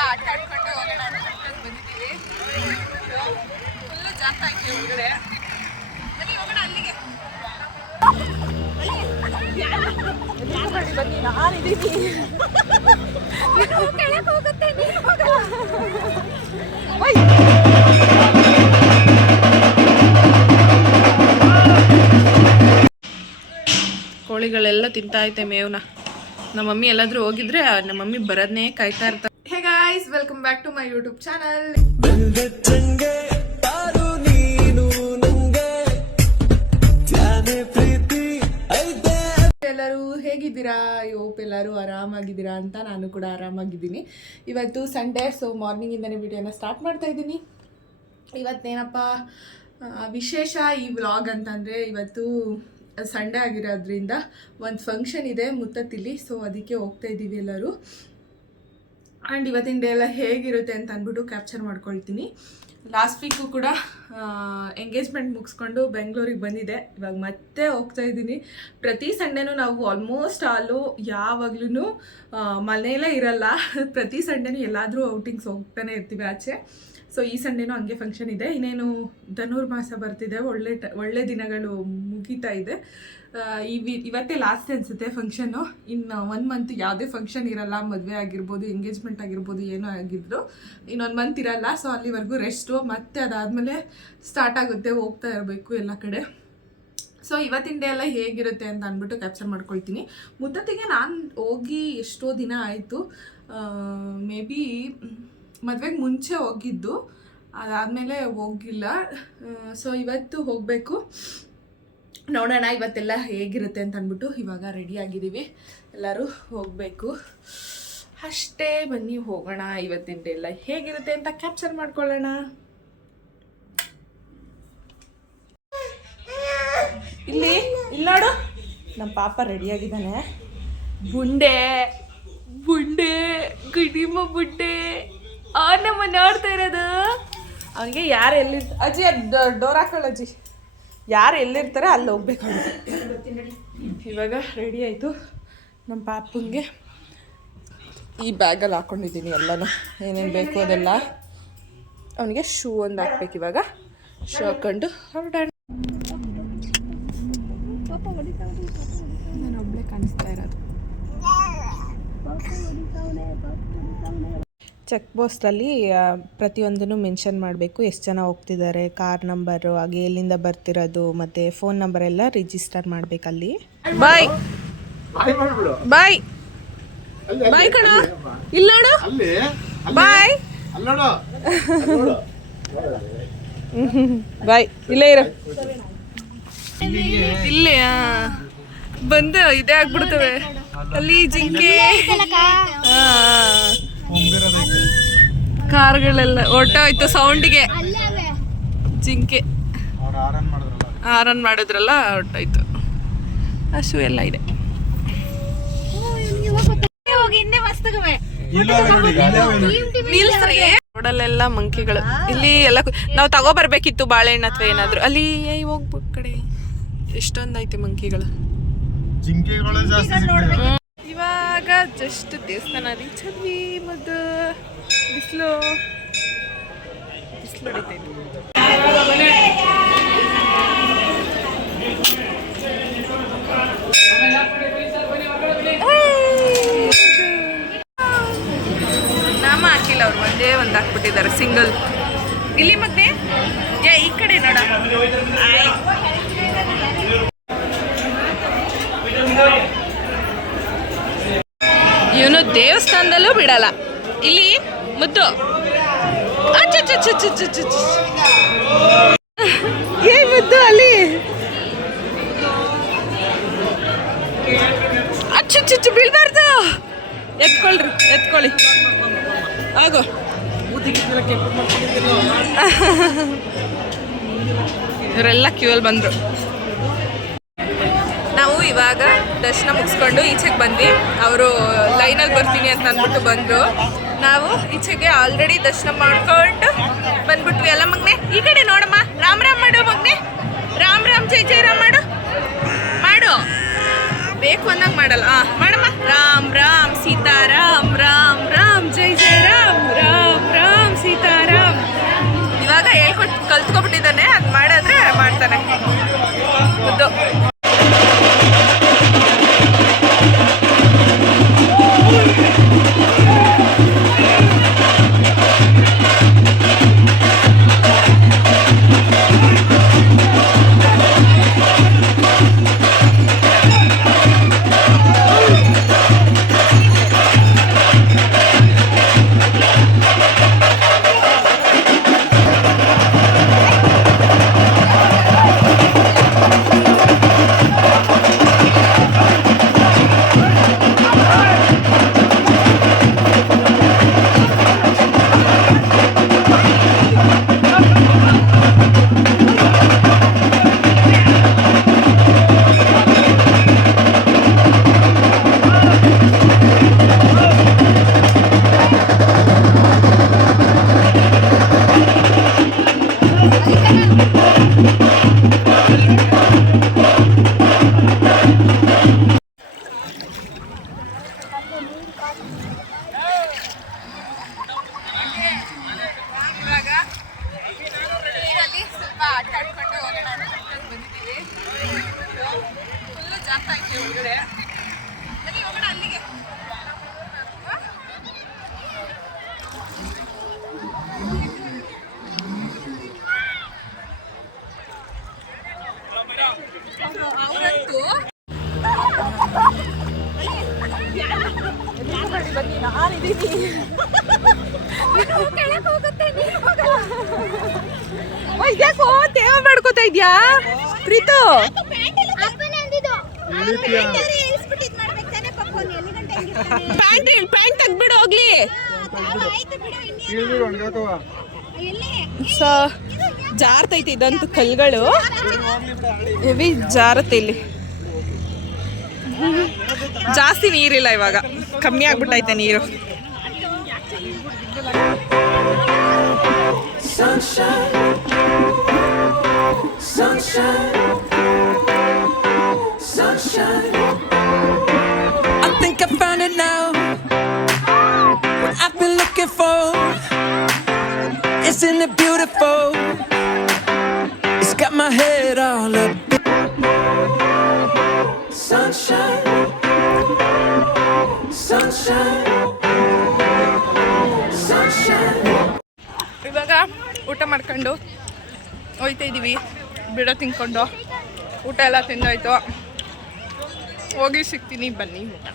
ಆಟ ಆಡ್ಕೊಂಡು ಹೋಗೋಣ ಬಂದಿದ್ದೀವಿ. ಫುಲ್ಲು ಜಾಸ್ತಿ ಆಯ್ತು ಹೊರಗಡೆ. ಬನ್ನಿ ಹೋಗೋಣ ಅಲ್ಲಿಗೆ. ಬನ್ನಿ ನಾನಿದ್ದೀನಿ. ಕೆಳಗೆ ಹೋಗುತ್ತೆ, ನೀನು ಹೋಗಲ್ಲ. ಕೋಳಿಗಳೆಲ್ಲ ತಿಂತಾ ಐತೆ ಮೇವ್ನ. ನಮ್ಮ ಮಮ್ಮಿ ಎಲ್ಲಾದ್ರೂ ಹೋಗಿದ್ರೆ ನಮ್ಮ ಮಮ್ಮಿ ಬರೋದನ್ನೇ ಕಾಯ್ತಾ ಇರ್ತಾರೆ. Hey guys, welcome back to my YouTube channel. ಎಲ್ಲರೂ ಹೇಗಿದ್ದೀರಾ? ಯೋಪ್ ಎಲ್ಲರೂ ಆರಾಮಾಗಿದ್ದೀರಾ ಅಂತ ನಾನು ಕೂಡ ಆರಾಮಾಗಿದ್ದೀನಿ. ಇವತ್ತು ಸಂಡೇ, ಸೊ ಮಾರ್ನಿಂಗಿಂದನೇ ವಿಡಿಯೋನ ಸ್ಟಾರ್ಟ್ ಮಾಡ್ತಾ ಇದ್ದೀನಿ. ಇವತ್ತೇನಪ್ಪ ವಿಶೇಷ ಈ ವ್ಲಾಗ್ ಅಂತಂದರೆ, ಇವತ್ತು ಸಂಡೇ ಆಗಿರೋದ್ರಿಂದ ಒಂದು ಫಂಕ್ಷನ್ ಇದೆ ಮುತ್ತತ್ತಿಲಿ. ಸೊ ಅದಕ್ಕೆ ಹೋಗ್ತಾ ಇದ್ದೀವಿ ಎಲ್ಲರೂ. ಆ್ಯಂಡ್ ಇವತ್ತಿನ ಡೇ ಎಲ್ಲ ಹೇಗಿರುತ್ತೆ ಅಂತ ಅಂದ್ಬಿಟ್ಟು ಕ್ಯಾಪ್ಚರ್ ಮಾಡ್ಕೊಳ್ತೀನಿ. ಲಾಸ್ಟ್ ವೀಕು ಕೂಡ ಎಂಗೇಜ್ಮೆಂಟ್ ಮುಗಿಸ್ಕೊಂಡು ಬೆಂಗಳೂರಿಗೆ ಬಂದಿದೆ. ಇವಾಗ ಮತ್ತೆ ಹೋಗ್ತಾ ಇದ್ದೀನಿ. ಪ್ರತಿ ಸಂಡೇನೂ ನಾವು ಆಲ್ಮೋಸ್ಟ್ ಯಾವಾಗ್ಲೂ ಮನೆಯಲ್ಲೇ ಇರಲ್ಲ. ಪ್ರತಿ ಸಂಡೇನೂ ಎಲ್ಲಾದರೂ ಔಟಿಂಗ್ಸ್ ಹೋಗ್ತಾನೆ ಇರ್ತೀವಿ ಆಚೆ. ಸೊ ಈ ಸಂಡೇನೂ ಹಂಗೆ ಫಂಕ್ಷನ್ ಇದೆ. ಇನ್ನೇನು ಧನುರ್ಮಾಸ ಬರ್ತಿದೆ, ಒಳ್ಳೆ ದಿನಗಳು ಮುಗೀತಾ ಇದೆ. ಇವತ್ತೇ ಲಾಸ್ಟ್ ಅನಿಸುತ್ತೆ ಫಂಕ್ಷನ್ನು. ಇನ್ನು 1 ಮಂತ್ ಯಾವುದೇ ಫಂಕ್ಷನ್ ಇರಲ್ಲ. ಮದುವೆ ಆಗಿರ್ಬೋದು, ಎಂಗೇಜ್ಮೆಂಟ್ ಆಗಿರ್ಬೋದು, ಏನೋ ಆಗಿದ್ರು ಇನ್ನೊಂದು ಮಂತ್ ಇರಲ್ಲ. ಸೊ ಅಲ್ಲಿವರೆಗೂ ರೆಸ್ಟು. ಮತ್ತೆ ಅದಾದಮೇಲೆ ಸ್ಟಾರ್ಟ್ ಆಗುತ್ತೆ, ಹೋಗ್ತಾ ಇರಬೇಕು ಎಲ್ಲ ಕಡೆ. ಸೊ ಇವತ್ತಿನ ಡೇ ಎಲ್ಲ ಹೇಗಿರುತ್ತೆ ಅಂತ ಅಂದ್ಬಿಟ್ಟು ಕ್ಯಾಪ್ಚರ್ ಮಾಡ್ಕೊಳ್ತೀನಿ. ಮುತ್ತತ್ತಿಗೆ ನಾನು ಹೋಗಿ ಎಷ್ಟೋ ದಿನ ಆಯಿತು. ಮೇ ಬಿ ಮದುವೆಗೆ ಮುಂಚೆ ಹೋಗಿದ್ದು, ಅದಾದಮೇಲೆ ಹೋಗಿಲ್ಲ. ಸೊ ಇವತ್ತು ಹೋಗಬೇಕು. ನೋಡೋಣ ಇವತ್ತೆಲ್ಲ ಹೇಗಿರುತ್ತೆ ಅಂತ ಅಂದ್ಬಿಟ್ಟು ಇವಾಗ ರೆಡಿ ಆಗಿದ್ದೀವಿ. ಎಲ್ಲರೂ ಹೋಗಬೇಕು ಅಷ್ಟೇ. ಬನ್ನಿ ಹೋಗೋಣ. ಇವತ್ತಿನ ಡೇ ಎಲ್ಲ ಹೇಗಿರುತ್ತೆ ಅಂತ ಕ್ಯಾಪ್ಚರ್ ಮಾಡ್ಕೊಳ್ಳೋಣ. ಇಲ್ಲಿ ನೋಡು, ನಮ್ಮ ಪಾಪ ರೆಡಿಯಾಗಿದ್ದಾನೆ. ಬುಂಡೆ ಗುಡಿಮ ಬುಡ್ಡೆ ನಮ್ಮ ನೋಡ್ತಾ ಇರೋದು. ಅವನಿಗೆ ಯಾರು ಅಜ್ಜಿ ಡೋರ್ ಹಾಕೊಳ್ಳ ಅಜ್ಜಿ, ಯಾರು ಎಲ್ಲಿರ್ತಾರೆ ಅಲ್ಲಿ ಹೋಗ್ಬೇಕು. ಇವಾಗ ರೆಡಿ ಆಯಿತು. ನಮ್ಮ ಪಾಪಂಗೆ ಈ ಬ್ಯಾಗಲ್ಲಿ ಹಾಕ್ಕೊಂಡಿದ್ದೀನಿ ಎಲ್ಲನೂ, ಏನೇನು ಬೇಕು ಅದೆಲ್ಲ. ಅವನಿಗೆ ಶೂ ಒಂದು ಹಾಕ್ಬೇಕು. ಇವಾಗ ಶೂ ಹಾಕ್ಕೊಂಡು ಹೊರಡೋಣ. ನಾನು ಒಬ್ಬಳೇ ಕಾಣಿಸ್ತಾ ಇರೋದು. ಚೆಕ್ ಪೋಸ್ಟಲ್ಲಿ ಪ್ರತಿಯೊಂದನ್ನು ಮೆನ್ಷನ್ ಮಾಡಬೇಕು. ಎಷ್ಟು ಜನ ಹೋಗ್ತಿದ್ದಾರೆ, ಕಾರ್ ನಂಬರು, ಹಾಗೆ ಎಲ್ಲಿಂದ ಬರ್ತಿರೋದು, ಮತ್ತು ಫೋನ್ ನಂಬರ್ ಎಲ್ಲ ರಿಜಿಸ್ಟರ್ ಮಾಡಬೇಕಲ್ಲಿ. ಬಾಯ್ ಬಾಯ್ ಬಾಯ್ ಕಣ, ಇಲ್ಲ ನೋಡು, ಬಾಯ್ ಬಾಯ್. ಇಲ್ಲೇ ಇರ, ಇಲ್ಲೇ ಬಂದು ಇದೇ ಆಗ್ಬಿಡ್ತವೆ. ಅಲ್ಲಿ ಜಿಂಕೆ, ಕಾರ್ಗಳೆಲ್ಲ ಹೊರ್ಟೋಯ್ತು ಸೌಂಡಿಗೆ. ಜಿಂಕೆ ಆರನ್ ಮಾಡಿದ್ರಲ್ಲ, ಹೊರ್ಟೋಯ್ತು. ಹಸು ಎಲ್ಲ ಇದೆ. ರೋಡಲ್ಲೆಲ್ಲ ಮಂಕಿಗಳು. ಇಲ್ಲಿ ಎಲ್ಲ ನಾವು ತಗೋಬರ್ಬೇಕಿತ್ತು ಬಾಳೆಹಣ್ಣು ಅಥವಾ ಏನಾದ್ರು. ಅಲ್ಲಿ ಹೋಗ್ಬೇಕು ಕಡೆ ಎಷ್ಟೊಂದೈತೆ ಮಂಕಿಗಳು. ಇವಾಗ ಜಸ್ಟ್ ದೇವಸ್ಥಾನ ರೀಚ್ ಆದ್ವಿ. ಮತ್ತು ಬಿಸಿಲು ಹೊಡಿತೈತೆ. ನಾಮ ಹಾಕಿಲ್ಲ ಅವ್ರು, ಒಂದೇ ಒಂದು ಹಾಕ್ಬಿಟ್ಟಿದ್ದಾರೆ ಸಿಂಗಲ್. ಇಲ್ಲಿ ಮತ್ತೆ ಈ ಕಡೆ ನೋಡ, ಇವನು ದೇವಸ್ಥಾನದಲ್ಲೂ ಬಿಡಲ್ಲ. ಇಲ್ಲಿ ಮುದ್ದು ಏ ಮುದ್ದು, ಅಲ್ಲಿ ಅಚ್ಚು ಬೀಳ್ಬಾರ್ದು. ಎತ್ಕೊಳ್ಳಿ ಆಗೋ. ಇವರೆಲ್ಲ ಕ್ಯೂವಲ್ಲಿ ಬಂದರು. ನಾವು ಇವಾಗ ದರ್ಶನ ಮುಗಿಸ್ಕೊಂಡು ಈಚೆಗೆ ಬಂದ್ವಿ. ಅವರು ಲೈನಲ್ಲಿ ಬರ್ತೀನಿ ಅಂತ ಅಂದ್ಬಿಟ್ಟು ಬಂದರು. ನಾವು ಈಚೆಗೆ ಆಲ್ರೆಡಿ ದರ್ಶನ ಮಾಡ್ಕೊಂಡು ಬಂದ್ಬಿಟ್ವಿ. ಎಲ್ಲ ಮಗನೆ ಈ ಕಡೆ ನೋಡಮ್ಮ, ರಾಮ್ ಮಾಡು ಮಗನೆ, ರಾಮ್ ಜೈ ಜೈ ರಾಮ್ ಮಾಡು. ಬೇಕು ಅಂದಂಗೆ ಮಾಡಲ್ಲ. ಮಾಡಮ್ಮ, ರಾಮ್ ಸೀತಾರಾಮ್, ರಾಮ್ ಜೈ ಜೈ ರಾಮ್. ಇದ್ಯಾಕೋ ತೇವ ಮಾಡ್ಕೋತಾ ಇದ್ಯಾ ಪ್ರೀತು? ಪ್ಯಾಂಟ್ ತೆಗ್ಬಿಡು ಹೋಗ್ಲಿ. ಸೊ ಜಾರ್ತೈತೆ ಇದಂತೂ ಕಲ್ಗಳು ಹೆವಿ ಜಾರತ್ತೆ ಇಲ್ಲಿ. ಜಾಸ್ತಿ ನೀರಿಲ್ಲ ಇವಾಗ, ಕಮ್ಮಿ ಆಗ್ಬಿಟ್ಟೈತೆ ನೀರು. Sunshine, sunshine, sunshine. I think I found it now. What I've been looking for. Isn't it beautiful? It's got my head all up. Sunshine, sunshine, sunshine. ಇವಾಗ ಊಟ ಮಾಡ್ಕೊಂಡು ಹೋಯ್ತಾ ಇದ್ದೀವಿ. ಬಿಡ ತಿನ್ಕೊಂಡು ಊಟ ಎಲ್ಲ ತಿಂದಾಯ್ತು. ಹೋಗಿ ಸಿಗ್ತೀನಿ ಬನ್ನಿ ಊಟ.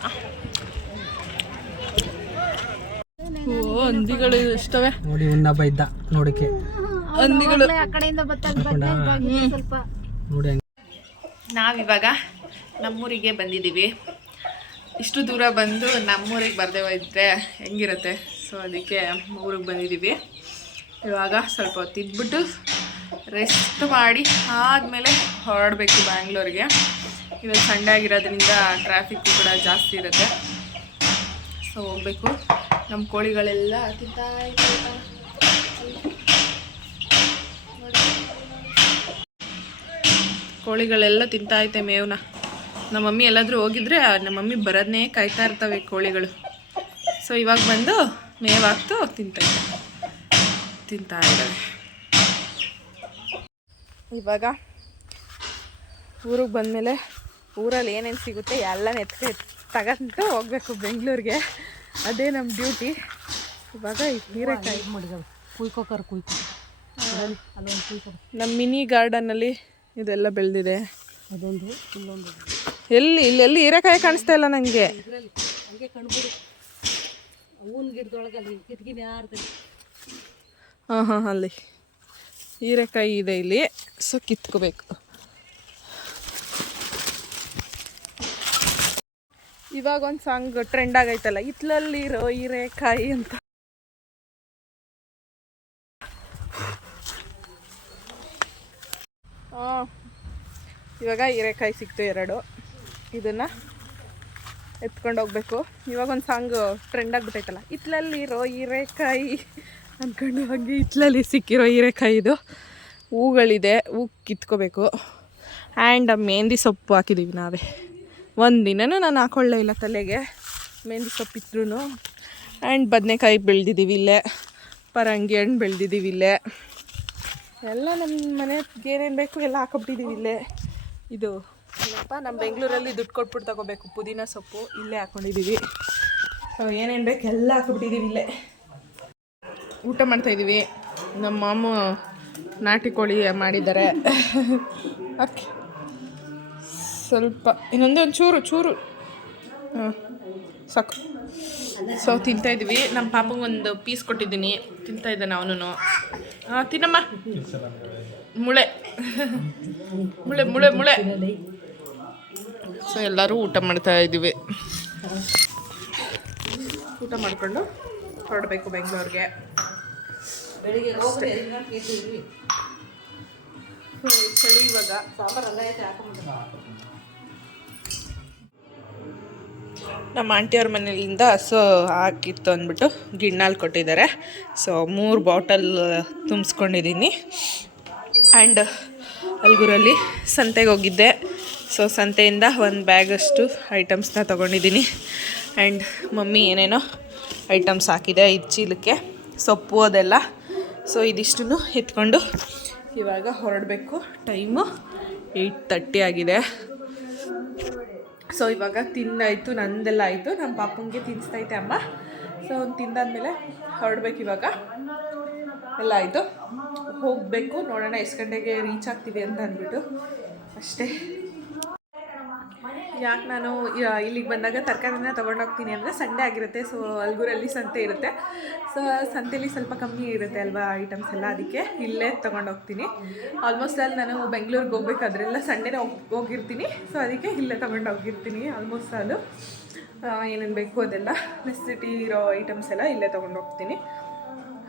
ಓ ಹಂದಿಗಳು ಇಷ್ಟವೆ ನೋಡಿ. ಉನ್ನಬ್ಬ ಇದ್ದ ನೋಡಕ್ಕೆ ಹಂದಿಗಳು. ನೋಡಿ ನಾವಿವಾಗ ನಮ್ಮೂರಿಗೆ ಬಂದಿದ್ದೀವಿ. ಇಷ್ಟು ದೂರ ಬಂದು ನಮ್ಮೂರಿಗೆ ಬರದೇ ಹೋಗಿದ್ರೆ ಹೆಂಗಿರುತ್ತೆ. ಸೊ ಅದಕ್ಕೆ ಊರಿಗೆ ಬಂದಿದ್ದೀವಿ. ಇವಾಗ ಸ್ವಲ್ಪ ಹೊತ್ತು ಇದ್ಬಿಟ್ಟು ರೆಸ್ಟ್ ಮಾಡಿ ಆದಮೇಲೆ ಹೊರಡಬೇಕು ಬ್ಯಾಂಗ್ಳೂರಿಗೆ. ಇವತ್ತು ಸಂಡೇ ಆಗಿರೋದ್ರಿಂದ ಟ್ರಾಫಿಕ್ಕು ಕೂಡ ಜಾಸ್ತಿ ಇರುತ್ತೆ. ಸೊ ಹೋಗಬೇಕು. ನಮ್ಮ ಕೋಳಿಗಳೆಲ್ಲ ತಿಂತಾಯ್ತು. ಕೋಳಿಗಳೆಲ್ಲ ತಿಂತಾಯ್ತೆ ಮೇವನ್ನ. ನಮ್ಮ ಮಮ್ಮಿ ಎಲ್ಲಾದರೂ ಹೋಗಿದ್ರೆ ನಮ್ಮ ಮಮ್ಮಿ ಬರೋದನ್ನೇ ಕಾಯ್ತಾ ಇರ್ತವೆ ಕೋಳಿಗಳು. ಸೊ ಇವಾಗ ಬಂದು ಮೇವಾಗ್ತು ತಿಂತಾ ಇದ್ದಾವೆ. ಇವಾಗ ಊರಿಗೆ ಬಂದಮೇಲೆ ಊರಲ್ಲಿ ಏನೇನು ಸಿಗುತ್ತೆ ಎಲ್ಲ ತಗೊಂಡು ಹೋಗ್ಬೇಕು ಬೆಂಗಳೂರಿಗೆ. ಅದೇ ನಮ್ಮ ಡ್ಯೂಟಿ. ಇವಾಗ ಹೀರೆಕಾಯಿ ನಮ್ಮ ಮಿನಿ ಗಾರ್ಡನ್ನಲ್ಲಿ ಇದೆಲ್ಲ ಬೆಳೆದಿದೆ. ಅದೊಂದು ಇಲ್ಲೊಂದು ಇಲ್ಲೆಲ್ಲಿ ಹೀರೆಕಾಯಿ ಕಾಣಿಸ್ತಾ ಇಲ್ಲ ನನಗೆ. ಹಾಂ ಅಲ್ಲಿ ಹೀರೆಕಾಯಿ ಇದೆ ಇಲ್ಲಿ. ಸೊ ಕಿತ್ಕೋಬೇಕು. ಇವಾಗ ಒಂದು ಸಾಂಗ್ ಟ್ರೆಂಡ್ ಆಗೈತಲ್ಲ, ಇತ್ಲಲ್ಲಿರೋ ಹೀರೆಕಾಯಿ ಅಂತ. ಇವಾಗ ಹೀರೆಕಾಯಿ ಸಿಕ್ತು 2. ಇದನ್ನು ಎತ್ಕೊಂಡು ಹೋಗ್ಬೇಕು. ಇವಾಗ ಒಂದು ಸಾಂಗ್ ಟ್ರೆಂಡ್ ಆಗಿಬಿಟ್ಟೈತಲ್ಲ, ಇತ್ಲಲ್ಲಿರೋ ಹೀರೆಕಾಯಿ ಅಂದ್ಕೊಂಡು ಹಾಗೆ ಇತ್ಲಲ್ಲಿ ಸಿಕ್ಕಿರೋ ಹೀರೆಕಾಯಿದು ಹೂಗಳಿದೆ. ಹೂ ಕಿತ್ಕೋಬೇಕು. ಆ್ಯಂಡ್ ಮೆಹಂದಿ ಸೊಪ್ಪು ಹಾಕಿದ್ದೀವಿ ನಾವೇ. ಒಂದಿನನೂ ನಾನು ಹಾಕೊಳ್ಳೇ ಇಲ್ಲ ತಲೆಗೆ ಮೆಹಂದಿ ಸೊಪ್ಪಿದ್ರೂ. ಆ್ಯಂಡ್ ಬದನೆಕಾಯಿ ಬೆಳೆದಿದ್ದೀವಿ ಇಲ್ಲೇ. ಪರಂಗಿ ಹಣ್ಣು ಬೆಳೆದಿದ್ದೀವಿ ಇಲ್ಲೇ. ಎಲ್ಲ ನಮ್ಮ ಮನೆಗೆ ಏನೇನು ಬೇಕು ಎಲ್ಲ ಹಾಕೊಬಿಟ್ಟಿದ್ದೀವಿ ಇಲ್ಲೇ. ಇದು ಏನಪ್ಪ ನಮ್ಮ ಬೆಂಗಳೂರಲ್ಲಿ ದುಡ್ಡು ಕೊಟ್ಬಿಟ್ಟು ತಗೋಬೇಕು ಪುದೀನ ಸೊಪ್ಪು ಇಲ್ಲೇ ಹಾಕ್ಕೊಂಡಿದ್ದೀವಿ. ಸೊ ಏನೇನು ಬೇಕು ಎಲ್ಲ ಹಾಕ್ಬಿಟ್ಟಿದ್ದೀವಿ ಇಲ್ಲೇ. ಊಟ ಮಾಡ್ತಾಯಿದ್ದೀವಿ. ನಮ್ಮ ಮಾಮು ನಾಟಿ ಕೋಳಿ ಮಾಡಿದ್ದಾರೆ. ಓಕೆ, ಸ್ವಲ್ಪ ಇನ್ನೊಂದೇ ಒಂದು ಚೂರು ಹಾಂ ಸಾಕು. ಸೊ ತಿಂತಾಯಿದ್ವಿ. ನಮ್ಮ ಪಾಪಂಗೊಂದು ಪೀಸ್ ಕೊಟ್ಟಿದ್ದೀನಿ, ತಿಂತಾಯಿದ್ದಾನೆ ಅವನು. ತಿನ್ನಮ್ಮ. ಮುಳೆ ಮುಳೆ ಮುಳೆ ಮುಳೆ. ಸೊ ಎಲ್ಲರೂ ಊಟ ಮಾಡ್ತಾ ಇದ್ದೀವಿ. ಊಟ ಮಾಡಿಕೊಂಡು ಹೊರಡಬೇಕು ಬೆಂಗಳೂರಿಗೆ. ಚಳಿ ಇವಾಗ. ನಮ್ಮ ಆಂಟಿಯವ್ರ ಮನೆಯಿಂದ ಹಸು ಹಾಕಿತ್ತು ಅಂದ್ಬಿಟ್ಟು ಗಿಣ್ಣಾಲ್ ಕೊಟ್ಟಿದ್ದಾರೆ. ಸೊ 3 ಬಾಟಲ್ ತುಂಬಿಸ್ಕೊಂಡಿದ್ದೀನಿ. ಆ್ಯಂಡ್ ಅಲ್ಗೂರಲ್ಲಿ ಸಂತೆಗೆ ಹೋಗಿದ್ದೆ. ಸೊ ಸಂತೆಯಿಂದ ಒಂದು ಬ್ಯಾಗಷ್ಟು ಐಟಮ್ಸ್ನ ತೊಗೊಂಡಿದ್ದೀನಿ. ಆ್ಯಂಡ್ ಮಮ್ಮಿ ಏನೇನೋ ಐಟಮ್ಸ್ ಹಾಕಿದೆ ಇದು ಚೀಲಕ್ಕೆ, ಸೊಪ್ಪು ಅದೆಲ್ಲ. ಸೊ ಇದಿಷ್ಟನ್ನು ಎತ್ಕೊಂಡು ಇವಾಗ ಹೊರಡಬೇಕು. ಟೈಮು 8:30 ಆಗಿದೆ. ಸೊ ಇವಾಗ ತಿಂದಾಯಿತು, ನಂದೆಲ್ಲ ಆಯಿತು. ನಮ್ಮ ಪಾಪಂಗೆ ತಿನ್ನಿಸ್ತೈತೆ ಅಮ್ಮ. ಸೊ ಅವ್ನು ತಿಂದಾದ್ಮೇಲೆ ಹೊರಡ್ಬೇಕು. ಇವಾಗ ಎಲ್ಲ ಆಯಿತು, ಹೋಗಬೇಕು. ನೋಡೋಣ ಎಷ್ಟು ಗಂಟೆಗೆ ರೀಚ್ ಆಗ್ತೀವಿ ಅಂತ ಅಂದ್ಬಿಟ್ಟು ಅಷ್ಟೇ. ಯಾಕೆ ನಾನು ಇಲ್ಲಿಗೆ ಬಂದಾಗ ತರಕಾರಿನ ತೊಗೊಂಡೋಗ್ತೀನಿ ಅಂದರೆ ಸಂಡೇ ಆಗಿರುತ್ತೆ. ಸೊ ಅಲ್ಗೂರಲ್ಲಿ ಸಂತೆ ಇರುತ್ತೆ. ಸೊ ಸಂತೆಯಲ್ಲಿ ಸ್ವಲ್ಪ ಕಮ್ಮಿ ಇರುತ್ತೆ ಅಲ್ವಾ ಐಟಮ್ಸ್ ಎಲ್ಲ, ಅದಕ್ಕೆ ಇಲ್ಲೇ ತೊಗೊಂಡೋಗ್ತೀನಿ. ಆಲ್ಮೋಸ್ಟ್ ಅಲ್ಲಿ ನಾನು ಬೆಂಗಳೂರಿಗೆ ಹೋಗ್ಬೇಕಾದ್ರೆಲ್ಲ ಸಂಡೇನೇ ಹೋಗಿರ್ತೀನಿ. ಸೊ ಅದಕ್ಕೆ ಇಲ್ಲೇ ತೊಗೊಂಡೋಗಿರ್ತೀನಿ. ಆಲ್ಮೋಸ್ಟ್ ಅಲ್ಲೂ ಏನೇನು ಬೇಕು ಅದೆಲ್ಲ ನೆಸೆಸಿಟಿ ಇರೋ ಐಟಮ್ಸ್ ಎಲ್ಲ ಇಲ್ಲೇ ತೊಗೊಂಡೋಗ್ತೀನಿ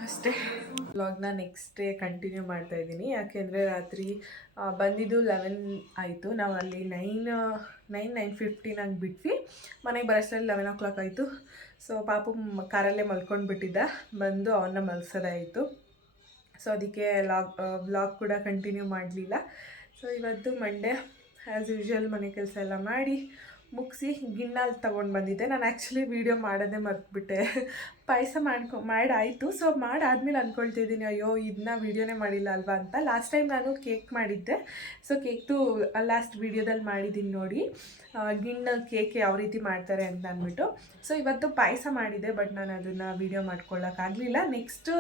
ಅಷ್ಟೇ. ವ್ಲಾಗ್ನ ನೆಕ್ಸ್ಟ್ ಡೇ ಕಂಟಿನ್ಯೂ ಮಾಡ್ತಾಯಿದ್ದೀನಿ. ಯಾಕೆಂದರೆ ರಾತ್ರಿ ಬಂದಿದ್ದು 11 ಆಯಿತು. ನಾವು ಅಲ್ಲಿ 9:50 ಹಂಗೆ ಬಿಟ್ವಿ. ಮನೆಗೆ ಬರೋಷ್ಟರಲ್ಲಿ 11 o'clock ಆಯಿತು. ಸೊ ಪಾಪು ಕಾರಲ್ಲೇ ಮಲ್ಕೊಂಡ್ಬಿಟ್ಟಿದ್ದ, ಬಂದು ಅವನ್ನ ಮಲ್ಸೋದಾಯಿತು. ಸೊ ಅದಕ್ಕೆ ವ್ಲಾಗ್ ಕೂಡ ಕಂಟಿನ್ಯೂ ಮಾಡಲಿಲ್ಲ. ಸೊ ಇವತ್ತು ಮಂಡೇ ಆ್ಯಸ್ ಯೂಶ್ವಲ್ ಮನೆ ಕೆಲಸ ಎಲ್ಲ ಮಾಡಿ ಮುಗಿಸಿ ಗಿಣ್ಣಾಲ್ ತೊಗೊಂಡು ಬಂದಿದ್ದೆ. ನಾನು ಆ್ಯಕ್ಚುಲಿ ವೀಡಿಯೋ ಮಾಡೋದೇ ಮರೆತುಬಿಟ್ಟೆ. ಪಾಯಸ ಮಾಡಾಯಿತು. ಸೊ ಮಾಡಾದ್ಮೇಲೆ ಅಂದ್ಕೊಳ್ತಿದ್ದೀನಿ, ಅಯ್ಯೋ ಇದನ್ನ ವೀಡಿಯೋನೇ ಮಾಡಿಲ್ಲ ಅಲ್ವಾ ಅಂತ. ಲಾಸ್ಟ್ ಟೈಮ್ ನಾನು ಕೇಕ್ ಮಾಡಿದ್ದೆ. ಸೊ ಕೇಕ್ದು ಲಾಸ್ಟ್ ವೀಡಿಯೋದಲ್ಲಿ ಮಾಡಿದ್ದೀನಿ ನೋಡಿ, ಗಿಣ್ಣ ಕೇಕ್ ಯಾವ ರೀತಿ ಮಾಡ್ತಾರೆ ಅಂತ ಅಂದ್ಬಿಟ್ಟು. ಸೊ ಇವತ್ತು ಪಾಯಸ ಮಾಡಿದ್ದೆ, ಬಟ್ ನಾನು ಅದನ್ನು ವೀಡಿಯೋ ಮಾಡ್ಕೊಳ್ಳೋಕ್ಕಾಗಲಿಲ್ಲ. ನೆಕ್ಸ್ಟ್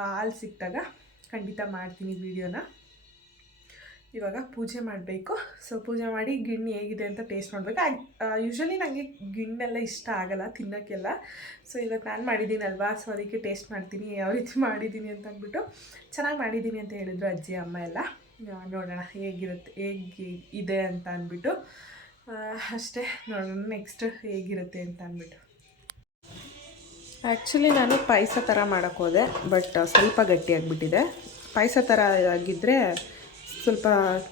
ಹಾಲು ಸಿಕ್ಕಿದಾಗ ಖಂಡಿತ ಮಾಡ್ತೀನಿ ವೀಡಿಯೋನ. ಇವಾಗ ಪೂಜೆ ಮಾಡಬೇಕು. ಸೊ ಪೂಜೆ ಮಾಡಿ ಗಿಣ್ಣು ಹೇಗಿದೆ ಅಂತ ಟೇಸ್ಟ್ ಮಾಡಬೇಕು. ಯೂಶ್ವಲಿ ನನಗೆ ಗಿಣ್ಣೆಲ್ಲ ಇಷ್ಟ ಆಗೋಲ್ಲ ತಿನ್ನೋಕ್ಕೆಲ್ಲ. ಸೊ ಇವತ್ತು ನಾನು ಮಾಡಿದ್ದೀನಲ್ವಾ, ಸೊ ಅದಕ್ಕೆ ಟೇಸ್ಟ್ ಮಾಡ್ತೀನಿ ಯಾವ ರೀತಿ ಮಾಡಿದ್ದೀನಿ ಅಂತ ಅಂದ್ಬಿಟ್ಟು. ಚೆನ್ನಾಗಿ ಮಾಡಿದ್ದೀನಿ ಅಂತ ಹೇಳಿದ್ರು ಅಜ್ಜಿ ಅಮ್ಮ ಎಲ್ಲ. ನೋಡೋಣ ಹೇಗೆ ಇದೆ ಅಂತ ಅಂದ್ಬಿಟ್ಟು ಅಷ್ಟೇ. ನೋಡೋಣ ನೆಕ್ಸ್ಟ್ ಹೇಗಿರುತ್ತೆ ಅಂತ ಅಂದ್ಬಿಟ್ಟು. ಆ್ಯಕ್ಚುಲಿ ನಾನು ಪಾಯಸ ಥರ ಮಾಡೋಕ್ಕೆ ಹೋದೆ, ಬಟ್ ಸ್ವಲ್ಪ ಗಟ್ಟಿಯಾಗಿಬಿಟ್ಟಿದೆ. ಪಾಯಸ ಥರ ಆಗಿದ್ದರೆ ಸ್ವಲ್ಪ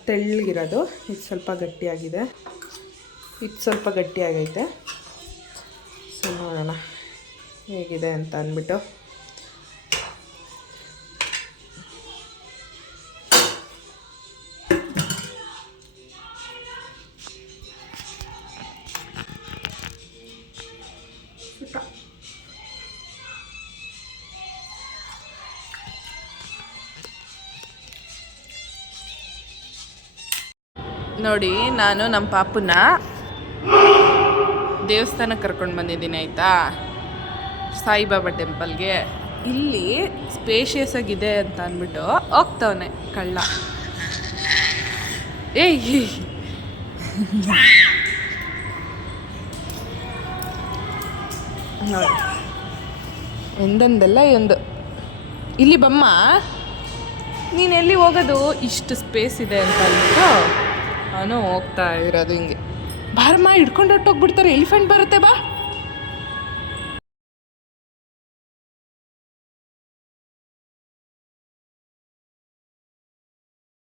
ತೆಳ್ಳಗಿರೋದು, ಇದು ಸ್ವಲ್ಪ ಗಟ್ಟಿಯಾಗಿದೆ. ಇದು ಸ್ವಲ್ಪ ಗಟ್ಟಿಯಾಗೈತೆ. ಸೊ ನೋಡೋಣ ಹೇಗಿದೆ ಅಂತ ಅಂದ್ಬಿಟ್ಟು. ನೋಡಿ, ನಾನು ನಮ್ಮ ಪಾಪುನ ದೇವಸ್ಥಾನಕ್ಕೆ ಕರ್ಕೊಂಡು ಬಂದಿದ್ದೀನಿ ಆಯಿತಾ, ಸಾಯಿಬಾಬಾ ಟೆಂಪಲ್ಗೆ. ಇಲ್ಲಿ ಸ್ಪೇಷಿಯಸ್ ಆಗಿದೆ ಅಂತ ಅಂದ್ಬಿಟ್ಟು ಹೋಗ್ತವನೆ ಕಳ್ಳ. ನೋಡಿ ಎಂದೆಲ್ಲ ಒಂದು ಇಲ್ಲಿ ಬಮ್ಮ, ನೀನು ಎಲ್ಲಿ ಹೋಗೋದು, ಇಷ್ಟು ಸ್ಪೇಸ್ ಇದೆ ಅಂತ ಅಂದ್ಬಿಟ್ಟು ಅವನು ಹೋಗ್ತಾ ಇರೋದು ಹಿಂಗೆ. ಬಾರಮ್ಮ, ಹಿಡ್ಕೊಂಡು ಹೊಟ್ಟೋಗ್ಬಿಡ್ತಾರೆ, ಎಲಿಫೆಂಟ್ ಬರುತ್ತೆ ಬಾ.